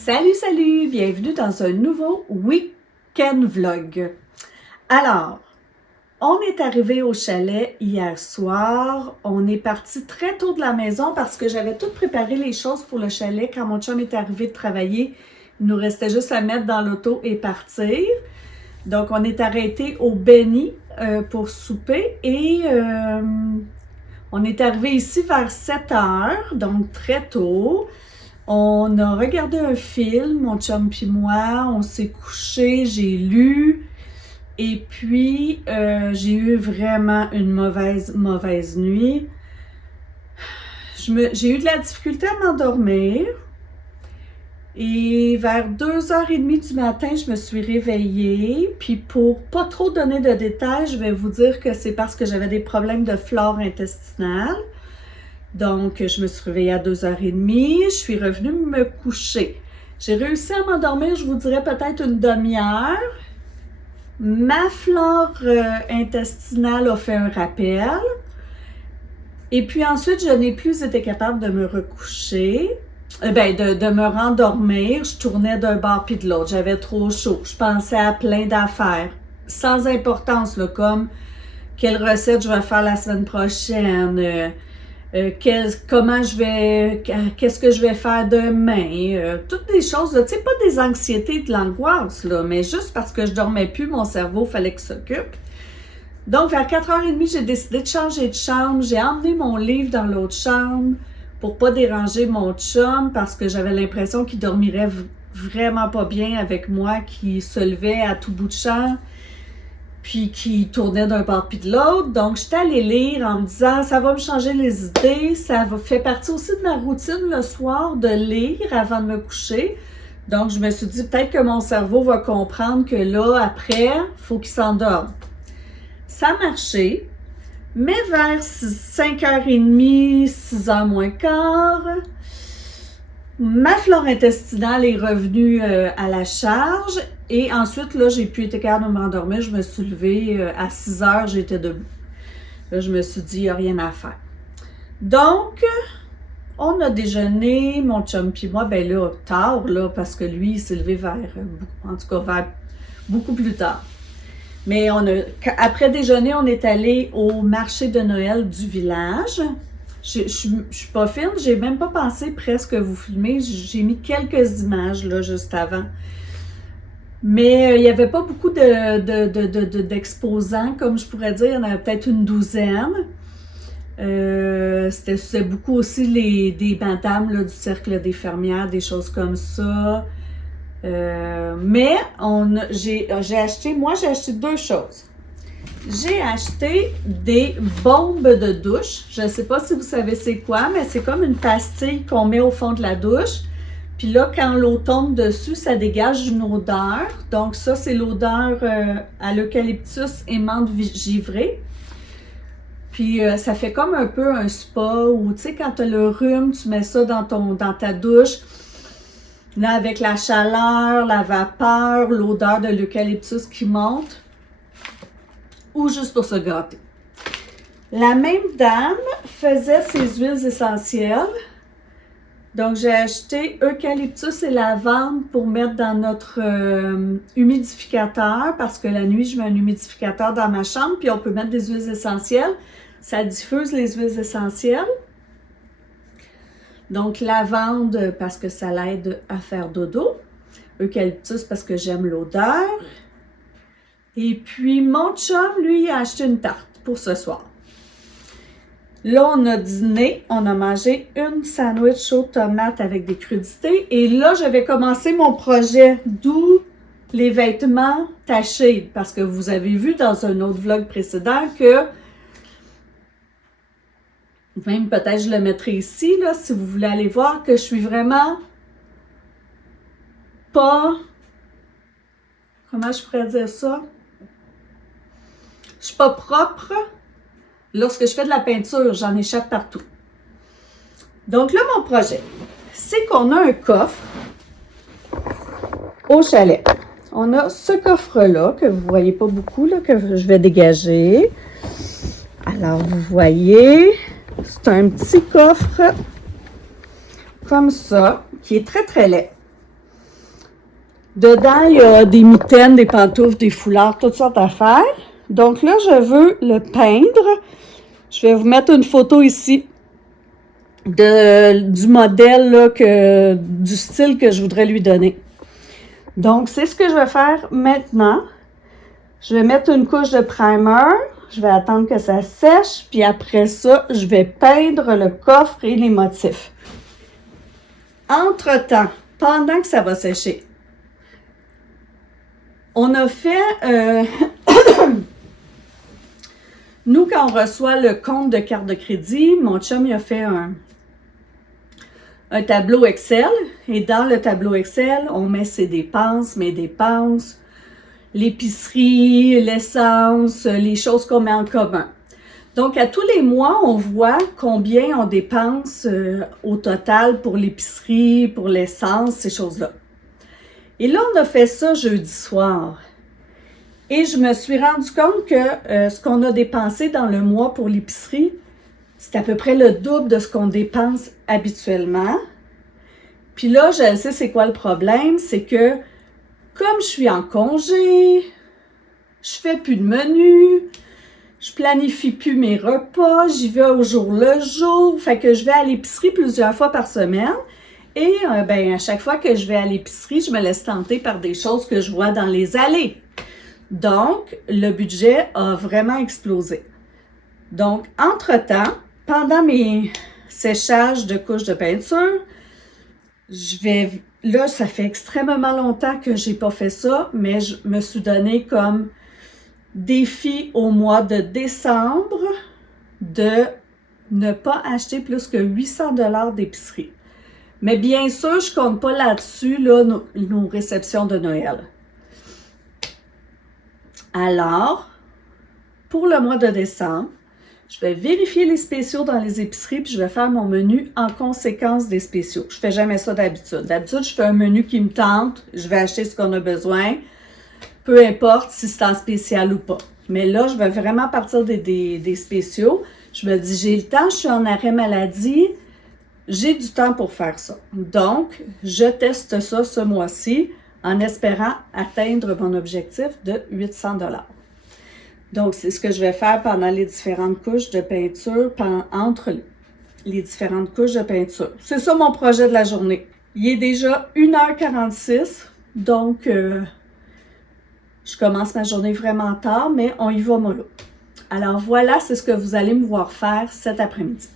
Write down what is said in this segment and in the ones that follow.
Salut, salut! Bienvenue dans un nouveau week-end vlog. Alors, on est arrivé au chalet hier soir. On est parti très tôt de la maison parce que j'avais tout préparé les choses pour le chalet. Quand mon chum est arrivé de travailler, il nous restait juste à mettre dans l'auto et partir. Donc, on est arrêté au Benny pour souper et on est arrivé ici vers 7 heures, donc très tôt. On a regardé un film, mon chum puis moi, on s'est couché, j'ai lu et puis j'ai eu vraiment une mauvaise nuit. J'ai eu de la difficulté à m'endormir et vers 2h30 du matin, je me suis réveillée. Puis pour pas trop donner de détails, je vais vous dire que c'est parce que j'avais des problèmes de flore intestinale. Donc, je me suis réveillée à 2h30, je suis revenue me coucher. J'ai réussi à m'endormir, je vous dirais peut-être une demi-heure. Ma flore intestinale a fait un rappel. Et puis ensuite, je n'ai plus été capable de me recoucher, de me rendormir. Je tournais d'un bord puis de l'autre, j'avais trop chaud. Je pensais à plein d'affaires, sans importance, là, comme quelle recette je vais faire la semaine prochaine, qu'est-ce que je vais faire demain, toutes des choses, tu sais, pas des anxiétés, de l'angoisse, là, mais juste parce que je dormais plus, mon cerveau fallait qu'il s'occupe. Donc, vers 4h30, j'ai décidé de changer de chambre, j'ai emmené mon livre dans l'autre chambre pour pas déranger mon chum parce que j'avais l'impression qu'il dormirait vraiment pas bien avec moi, qui se levait à tout bout de champ, puis qui tournait d'un bord puis de l'autre. Donc, j'étais allée lire en me disant, ça va me changer les idées, fait partie aussi de ma routine le soir de lire avant de me coucher. Donc, je me suis dit, peut-être que mon cerveau va comprendre que là, après, il faut qu'il s'endorme. Ça a marché, mais vers 5h30, 6h moins quart, ma flore intestinale est revenue à la charge. Et ensuite, là, j'ai pu être capable de m'endormir. Je me suis levée à 6h, j'étais debout. Là, je me suis dit, il n'y a rien à faire. Donc, on a déjeuné, mon chum puis moi, ben là, tard, là, parce que lui, il s'est levé vers beaucoup plus tard. Mais après déjeuner, on est allé au marché de Noël du village. Je suis pas fine, j'ai même pas pensé presque vous filmer. J'ai mis quelques images, là, juste avant. Mais il n'y avait pas beaucoup d'exposants, comme je pourrais dire. Il y en avait peut-être une douzaine. C'était beaucoup aussi des madames là, du cercle des fermières, des choses comme ça. Mais j'ai acheté deux choses. J'ai acheté des bombes de douche. Je ne sais pas si vous savez c'est quoi, mais c'est comme une pastille qu'on met au fond de la douche. Puis là, quand l'eau tombe dessus, ça dégage une odeur. Donc ça, c'est l'odeur à l'eucalyptus et menthe givrée. Puis ça fait comme un peu un spa où, tu sais, quand tu as le rhume, tu mets ça dans ta douche. Là, avec la chaleur, la vapeur, l'odeur de l'eucalyptus qui monte. Ou juste pour se gratter. La même dame faisait ses huiles essentielles. Donc, j'ai acheté eucalyptus et lavande pour mettre dans notre humidificateur parce que la nuit, je mets un humidificateur dans ma chambre puis on peut mettre des huiles essentielles. Ça diffuse les huiles essentielles. Donc, lavande parce que ça l'aide à faire dodo. Eucalyptus parce que j'aime l'odeur. Et puis, mon chum, lui, a acheté une tarte pour ce soir. Là, on a dîné, on a mangé une sandwich aux tomates avec des crudités. Et là, je vais commencer mon projet, d'où les vêtements tachés. Parce que vous avez vu dans un autre vlog précédent que, même peut-être je le mettrai ici, là, si vous voulez aller voir, que je suis vraiment pas, comment je pourrais dire ça? Je suis pas propre. Lorsque je fais de la peinture, j'en échappe partout. Donc là, mon projet, c'est qu'on a un coffre au chalet. On a ce coffre-là, que vous ne voyez pas beaucoup, là, que je vais dégager. Alors, vous voyez, c'est un petit coffre comme ça, qui est très, très laid. Dedans, il y a des mitaines, des pantoufles, des foulards, toutes sortes d'affaires. Donc là, je veux le peindre. Je vais vous mettre une photo ici du modèle, là, du style que je voudrais lui donner. Donc, c'est ce que je vais faire maintenant. Je vais mettre une couche de primer. Je vais attendre que ça sèche. Puis après ça, je vais peindre le coffre et les motifs. Entre-temps, pendant que ça va sécher, on a fait... Nous, quand on reçoit le compte de carte de crédit, mon chum, il a fait un tableau Excel. Et dans le tableau Excel, on met ses dépenses, mes dépenses, l'épicerie, l'essence, les choses qu'on met en commun. Donc, à tous les mois, on voit combien on dépense au total pour l'épicerie, pour l'essence, ces choses-là. Et là, on a fait ça jeudi soir. Et je me suis rendu compte que ce qu'on a dépensé dans le mois pour l'épicerie, c'est à peu près le double de ce qu'on dépense habituellement. Puis là, je sais c'est quoi le problème, c'est que comme je suis en congé, je fais plus de menu, je planifie plus mes repas, j'y vais au jour le jour, fait que je vais à l'épicerie plusieurs fois par semaine. Et à chaque fois que je vais à l'épicerie, je me laisse tenter par des choses que je vois dans les allées. Donc, le budget a vraiment explosé. Donc, entre-temps, pendant mes séchages de couches de peinture, là, ça fait extrêmement longtemps que j'ai pas fait ça, mais je me suis donné comme défi au mois de décembre de ne pas acheter plus que 800 $ d'épicerie. Mais bien sûr, je compte pas là-dessus, là, nos réceptions de Noël. Alors, pour le mois de décembre, je vais vérifier les spéciaux dans les épiceries puis je vais faire mon menu en conséquence des spéciaux. Je fais jamais ça d'habitude. D'habitude, je fais un menu qui me tente, je vais acheter ce qu'on a besoin, peu importe si c'est en spécial ou pas. Mais là, je vais vraiment partir des spéciaux. Je me dis, j'ai le temps, je suis en arrêt maladie, j'ai du temps pour faire ça. Donc, je teste ça ce mois-ci en espérant atteindre mon objectif de 800 $. Donc, c'est ce que je vais faire pendant les différentes couches de peinture, entre les différentes couches de peinture. C'est ça mon projet de la journée. Il est déjà 1h46, donc je commence ma journée vraiment tard, mais on y va mollo. Alors voilà, c'est ce que vous allez me voir faire cet après-midi.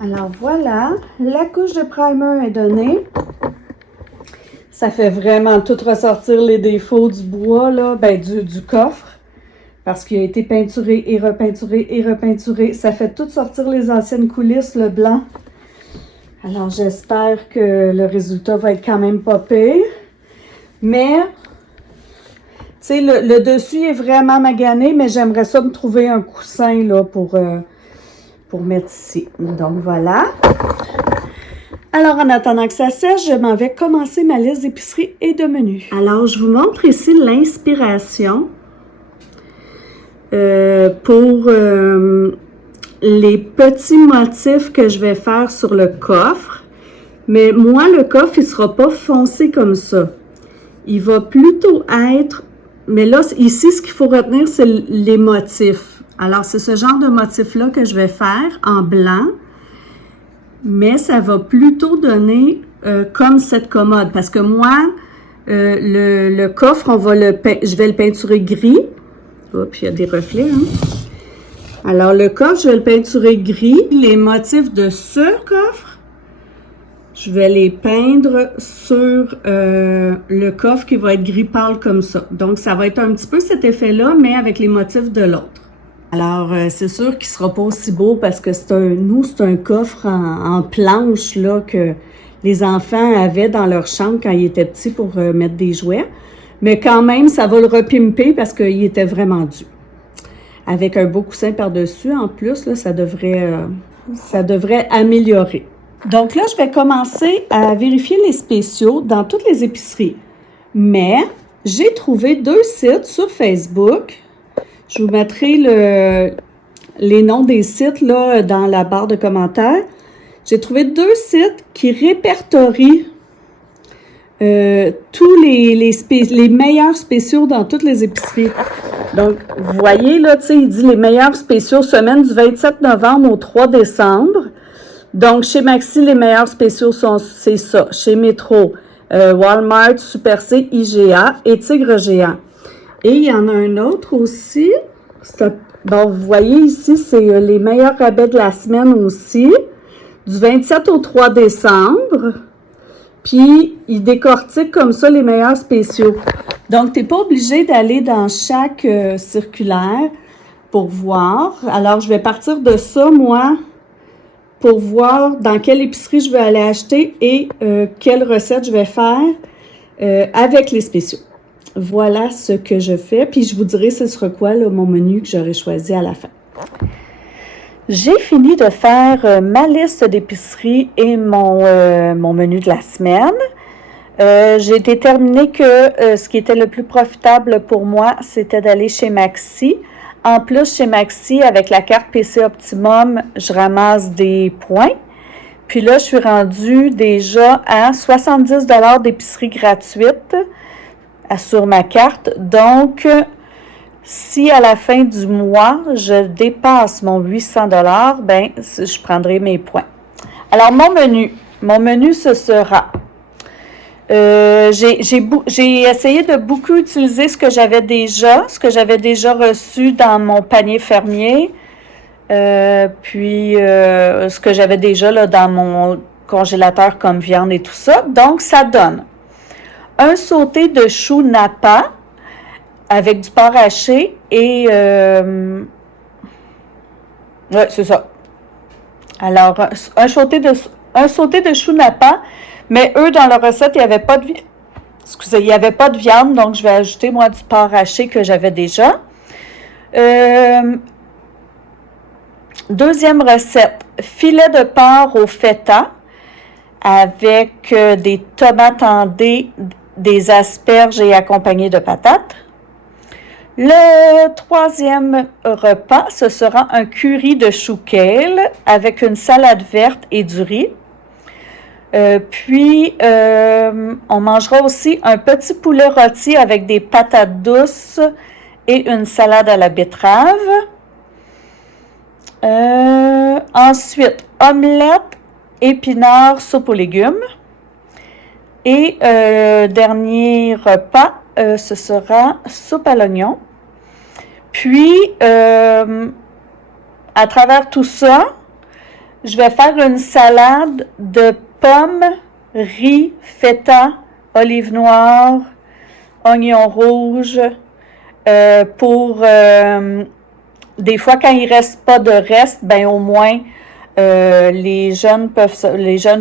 Alors voilà, la couche de primer est donnée. Ça fait vraiment tout ressortir les défauts du bois, là, du coffre. Parce qu'il a été peinturé et repeinturé et repeinturé. Ça fait tout sortir les anciennes coulisses, le blanc. Alors j'espère que le résultat va être quand même pas pire. Mais, tu sais, le dessus est vraiment magané, mais j'aimerais ça me trouver un coussin là, pour mettre ici. Donc voilà. Alors en attendant que ça sèche, je m'en vais commencer ma liste d'épicerie et de menus. Alors je vous montre ici l'inspiration pour les petits motifs que je vais faire sur le coffre. Mais moi, le coffre, il ne sera pas foncé comme ça. Il va plutôt être... Mais là, ici, ce qu'il faut retenir, c'est les motifs. Alors, c'est ce genre de motif-là que je vais faire en blanc. Mais ça va plutôt donner comme cette commode. Parce que moi, le coffre, je vais le peinturer gris. Oups, il y a des reflets, hein? Alors, le coffre, je vais le peinturer gris. Les motifs de ce coffre, je vais les peindre sur le coffre qui va être gris pâle comme ça. Donc, ça va être un petit peu cet effet-là, mais avec les motifs de l'autre. Alors, c'est sûr qu'il ne sera pas aussi beau parce que c'est un coffre en planche là, que les enfants avaient dans leur chambre quand ils étaient petits pour mettre des jouets. Mais quand même, ça va le repimper parce qu'il était vraiment dur. Avec un beau coussin par-dessus, en plus, là, ça devrait améliorer. Donc là, je vais commencer à vérifier les spéciaux dans toutes les épiceries. Mais j'ai trouvé 2 sites sur Facebook. Je vous mettrai les noms des sites là, dans la barre de commentaires. J'ai trouvé 2 sites qui répertorient tous les meilleurs spéciaux dans toutes les épiceries. Donc, vous voyez, là, tu sais, il dit les meilleurs spéciaux semaine du 27 novembre au 3 décembre. Donc, chez Maxi, les meilleurs spéciaux c'est ça. Chez Métro, Walmart, Super C, IGA et Tigre Géant. Et il y en a un autre aussi. Bon, vous voyez ici, c'est les meilleurs rabais de la semaine aussi. Du 27 au 3 décembre. Puis, il décortique comme ça les meilleurs spéciaux. Donc, tu n'es pas obligé d'aller dans chaque circulaire pour voir. Alors, je vais partir de ça, moi, pour voir dans quelle épicerie je vais aller acheter et quelle recette je vais faire avec les spéciaux. Voilà ce que je fais. Puis, je vous dirai ce sera quoi là, mon menu que j'aurai choisi à la fin. J'ai fini de faire ma liste d'épicerie et mon menu de la semaine. J'ai déterminé que ce qui était le plus profitable pour moi, c'était d'aller chez Maxi. En plus, chez Maxi, avec la carte PC Optimum, je ramasse des points. Puis là, je suis rendue déjà à 70 $ d'épicerie gratuite sur ma carte. Donc, si à la fin du mois, je dépasse mon 800 $, ben, je prendrai mes points. Alors, mon menu, ce sera... j'ai essayé de beaucoup utiliser ce que j'avais déjà reçu dans mon panier fermier, puis ce que j'avais déjà là, dans mon congélateur comme viande et tout ça. Donc, ça donne un sauté de choux Napa avec du porc haché et... oui, c'est ça. Alors, un sauté de choux Napa, mais eux, dans leur recette, il n'y avait pas de viande. Excusez, il n'y avait pas de viande, donc je vais ajouter, moi, du porc haché que j'avais déjà. Deuxième recette, filet de porc au feta avec des tomates en dés, des asperges et accompagné de patates. Le troisième repas, ce sera un curry de chou kale avec une salade verte et du riz. Puis, on mangera aussi un petit poulet rôti avec des patates douces et une salade à la betterave. Ensuite, omelette, épinards, soupe aux légumes. Et dernier repas, ce sera soupe à l'oignon. Puis, à travers tout ça, je vais faire une salade de pommes, riz, feta, olives noires, oignons rouges. Pour des fois, quand il ne reste pas de reste, ben au moins les jeunes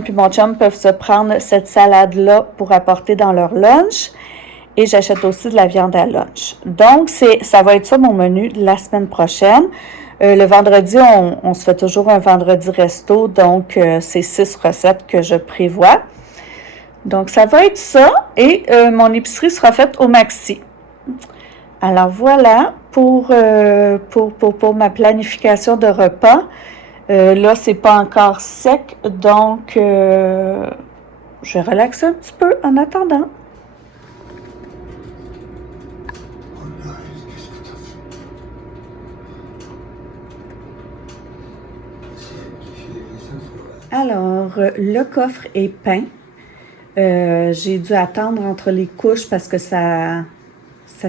puis mon chum peuvent se prendre cette salade-là pour apporter dans leur lunch. Et j'achète aussi de la viande à lunch. Donc, ça va être ça mon menu la semaine prochaine. Le vendredi, on se fait toujours un vendredi resto, donc c'est 6 recettes que je prévois. Donc, ça va être ça et mon épicerie sera faite au Maxi. Alors voilà pour ma planification de repas. Là, c'est pas encore sec, donc je relaxe un petit peu en attendant. Oh Naël, qu'est-ce que t'as fait? C'est elle qui filait les infos. Alors, le coffre est peint. J'ai dû attendre entre les couches parce que ça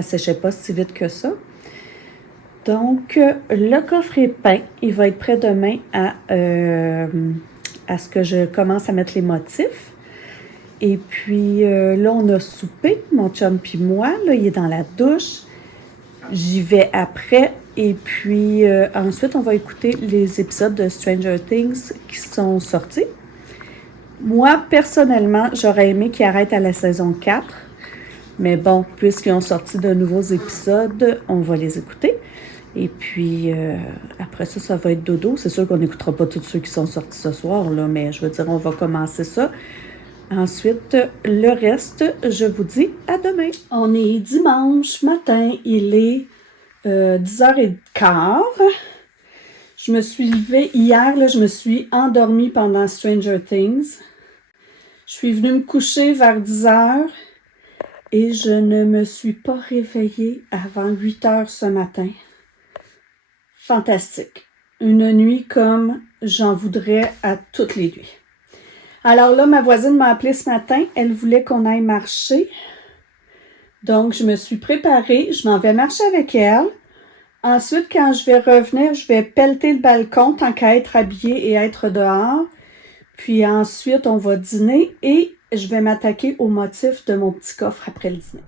séchait pas si vite que ça. Donc, le coffre est peint. Il va être prêt demain à ce que je commence à mettre les motifs. Et puis, là, on a soupé, mon chum puis moi. Là, il est dans la douche. J'y vais après. Et puis, ensuite, on va écouter les épisodes de Stranger Things qui sont sortis. Moi, personnellement, j'aurais aimé qu'ils arrêtent à la saison 4. Mais bon, puisqu'ils ont sorti de nouveaux épisodes, on va les écouter. Et puis, après ça, ça va être dodo. C'est sûr qu'on n'écoutera pas tous ceux qui sont sortis ce soir, là, mais je veux dire, on va commencer ça. Ensuite, le reste, je vous dis à demain. On est dimanche matin, il est 10h15. Je me suis levée hier, là, je me suis endormie pendant Stranger Things. Je suis venue me coucher vers 10h et je ne me suis pas réveillée avant 8h ce matin. Fantastique. Une nuit comme j'en voudrais à toutes les nuits. Alors là, ma voisine m'a appelé ce matin. Elle voulait qu'on aille marcher. Donc, je me suis préparée. Je m'en vais marcher avec elle. Ensuite, quand je vais revenir, je vais pelleter le balcon tant qu'à être habillée et être dehors. Puis ensuite, on va dîner et je vais m'attaquer au motif de mon petit coffre après le dîner.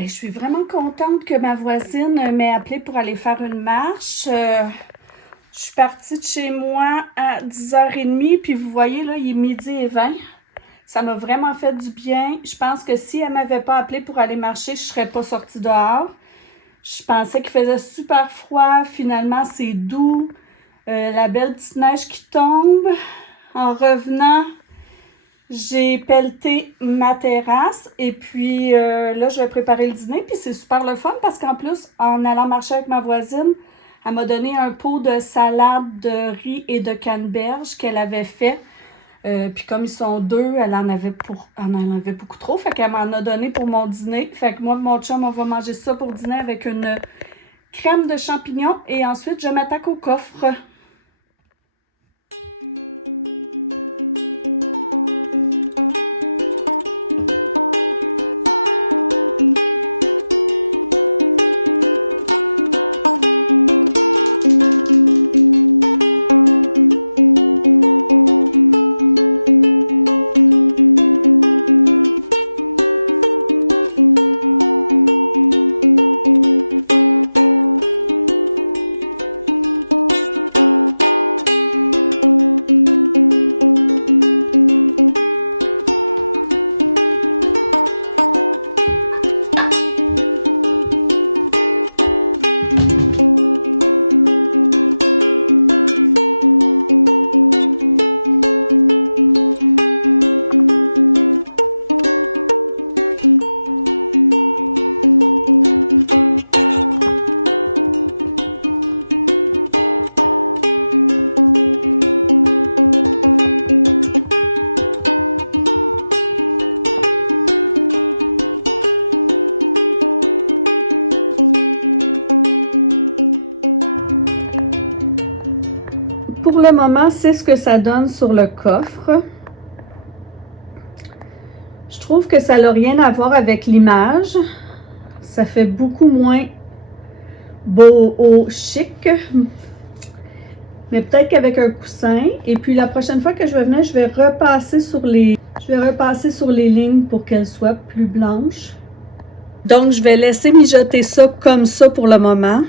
Je suis vraiment contente que ma voisine m'ait appelée pour aller faire une marche. Je suis partie de chez moi à 10h30, puis vous voyez, là, il est 12h20. Ça m'a vraiment fait du bien. Je pense que si elle ne m'avait pas appelée pour aller marcher, je ne serais pas sortie dehors. Je pensais qu'il faisait super froid. Finalement, c'est doux. La belle petite neige qui tombe. En revenant, j'ai pelleté ma terrasse et puis là, je vais préparer le dîner. Puis c'est super le fun parce qu'en plus, en allant marcher avec ma voisine, elle m'a donné un pot de salade de riz et de canneberge qu'elle avait fait. Puis comme ils sont deux, elle en avait beaucoup trop. Fait qu'elle m'en a donné pour mon dîner. Fait que moi et mon chum, on va manger ça pour dîner avec une crème de champignons. Et ensuite, je m'attaque au coffre. C'est ce que ça donne sur le coffre. Je trouve que ça n'a rien à voir avec l'image. Ça fait beaucoup moins beau, chic. Mais peut-être qu'avec un coussin. Et puis la prochaine fois que je vais venir, je vais repasser sur les Je vais repasser sur les lignes pour qu'elles soient plus blanches. Donc, je vais laisser mijoter ça comme ça pour le moment.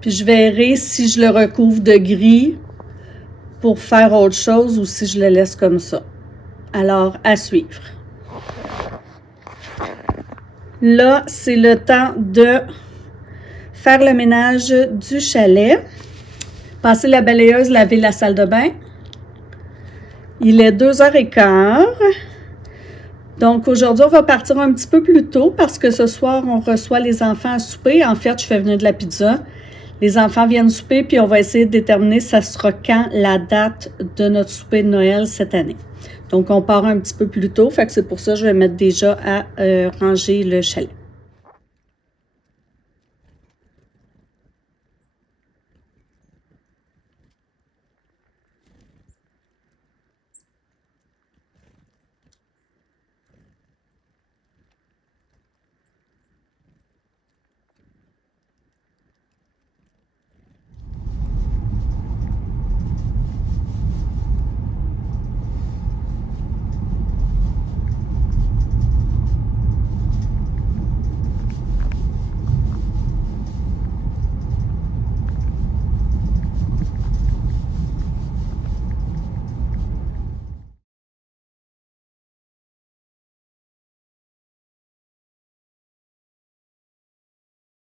Puis, je verrai si je le recouvre de gris pour faire autre chose ou si je le laisse comme ça. Alors, à suivre. Là, c'est le temps de faire le ménage du chalet. Passer la balayeuse, laver la salle de bain. Il est 2h15. Donc, aujourd'hui, on va partir un petit peu plus tôt parce que ce soir, on reçoit les enfants à souper. En fait, je fais venir de la pizza. Les enfants viennent souper, puis on va essayer de déterminer ça sera quand la date de notre souper de Noël cette année. Donc, on part un petit peu plus tôt. Fait que c'est pour ça que je vais mettre déjà à ranger le chalet.